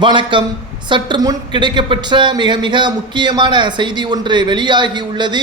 வணக்கம். சற்று முன் கிடைக்கப்பெற்ற மிக மிக முக்கியமான செய்தி ஒன்று வெளியாகி உள்ளது.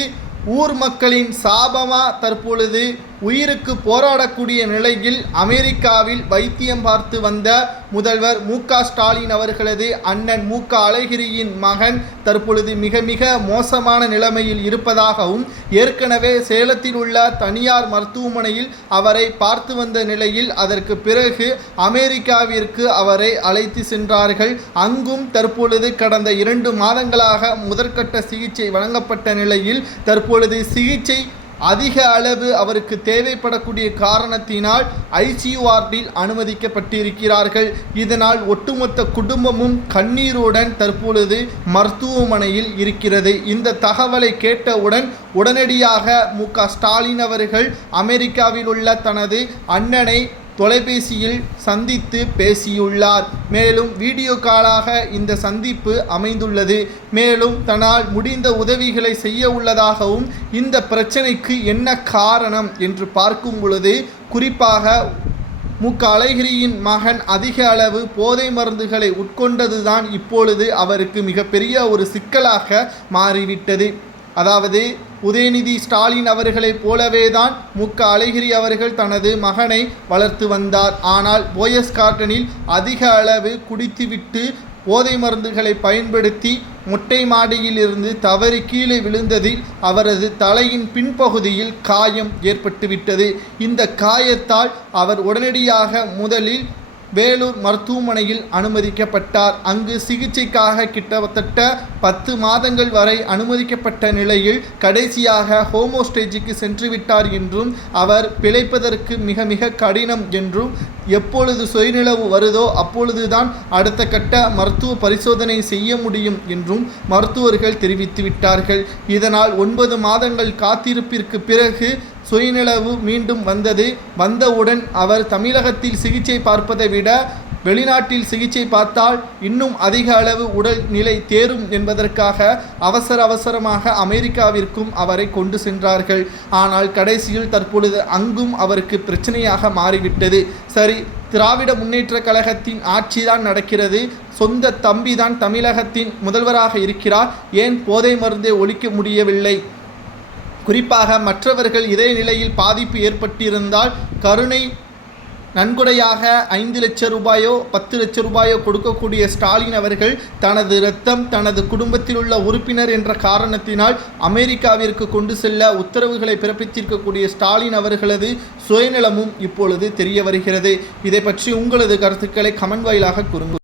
ஊர் மக்களின் சாபமா தற்பொழுது உயிருக்கு போராடக்கூடிய நிலையில் அமெரிக்காவில் வைத்தியம் பார்த்து வந்த முதல்வர் மு.க. ஸ்டாலின் அவர்களது அண்ணன் மு.க. அழகிரியின் மகன் தற்பொழுது மிக மிக மோசமான நிலைமையில் இருப்பதாகவும், ஏற்கனவே சேலத்தில் உள்ள தனியார் மருத்துவமனையில் அவரை பார்த்து வந்த நிலையில் அதற்கு பிறகு அமெரிக்காவிற்கு அவரை அழைத்து சென்றார்கள். அங்கும் தற்பொழுது கடந்த 2 மாதங்களாக முதற்கட்ட சிகிச்சை வழங்கப்பட்ட நிலையில் தற்பொழுது சிகிச்சை அதிக அளவு அவருக்கு தேவைப்படக்கூடிய காரணத்தினால் ஐசியூ வார்டில் அனுமதிக்கப்பட்டிருக்கிறார்கள். இதனால் ஒட்டுமொத்த குடும்பமும் கண்ணீருடன் தற்பொழுது மருத்துவமனையில் இருக்கிறது. இந்த தகவலை கேட்டவுடன் உடனடியாக மு.க. ஸ்டாலின் அவர்கள் அமெரிக்காவில் உள்ள தனது அண்ணனை தொலைபேசியில் சந்தித்து பேசியுள்ளார். மேலும் வீடியோ காலாக இந்த சந்திப்பு அமைந்துள்ளது. மேலும் தன்னால் முடிந்த உதவிகளை செய்ய உள்ளதாகவும், இந்த பிரச்சனைக்கு என்ன காரணம் என்று பார்க்கும் பொழுது குறிப்பாக மு.க. அழகிரியின் மகன் அதிக அளவு போதை மருந்துகளை உட்கொண்டதுதான் இப்பொழுது அவருக்கு மிகப்பெரிய ஒரு சிக்கலாக மாறிவிட்டது. அதாவது உதயநிதி ஸ்டாலின் அவர்களைப் போலவேதான் மு.க. அழகிரி அவர்கள் தனது மகனை வளர்த்து வந்தார். ஆனால் போயஸ் கார்டனில் அதிக அளவு குடித்துவிட்டு போதை மருந்துகளை பயன்படுத்தி மொட்டை மாடியில் இருந்து தவறி கீழே விழுந்ததில் அவரது தலையின் பின்பகுதியில் காயம் ஏற்பட்டுவிட்டது. இந்த காயத்தால் அவர் உடனடியாக முதலில் வேலூர் மருத்துவமனையில் அனுமதிக்கப்பட்டார். அங்கு சிகிச்சைக்காக கிட்டத்தட்ட 10 மாதங்கள் வரை அனுமதிக்கப்பட்ட நிலையில் கடைசியாக ஹோமோஸ்டேஜுக்கு சென்றுவிட்டார் என்றும், அவர் பிழைப்பதற்கு மிக மிக கடினம் என்றும், எப்பொழுது சுயநிலவு வருதோ அப்பொழுதுதான் அடுத்த கட்ட மருத்துவ பரிசோதனை செய்ய முடியும் என்றும் மருத்துவர்கள் தெரிவித்துவிட்டார்கள். இதனால் 9 மாதங்கள் காத்திருப்பிற்கு பிறகு சுயநிலவு மீண்டும் வந்தவுடன் அவர் தமிழகத்தில் சிகிச்சை பார்ப்பதை விட வெளிநாட்டில் சிகிச்சை பார்த்தால் இன்னும் அதிக அளவு உடல் நிலை தேரும் என்பதற்காக அவசரமாக அமெரிக்காவிற்கும் அவரை கொண்டு சென்றார்கள். ஆனால் கடைசியில் தற்பொழுது அங்கும் அவருக்கு பிரச்சனையாக மாறிவிட்டது. சரி, திராவிட முன்னேற்ற கழகத்தின் ஆட்சிதான் நடக்கிறது, சொந்த தம்பிதான் தமிழகத்தின் முதல்வராக இருக்கிறார், ஏன் போதை மருந்தை ஒழிக்க முடியவில்லை? குறிப்பாக மற்றவர்கள் இதே நிலையில் பாதிப்பு ஏற்பட்டிருந்தால் கருணை நன்கொடையாக 5 லட்சம் ரூபாயோ 10 லட்சம் ரூபாயோ கொடுக்கக்கூடிய ஸ்டாலின் அவர்கள் தனது இரத்தம் தனது குடும்பத்தில் உள்ள உறுப்பினர் என்ற காரணத்தினால் அமெரிக்காவிற்கு கொண்டு செல்ல உத்தரவுகளை பிறப்பித்திருக்கக்கூடிய ஸ்டாலின் அவர்களது சுயநலமும் இப்பொழுது தெரிய வருகிறது. இதை பற்றி உங்களது கருத்துக்களை கமெண்ட் வாயிலாக கூறுங்கள்.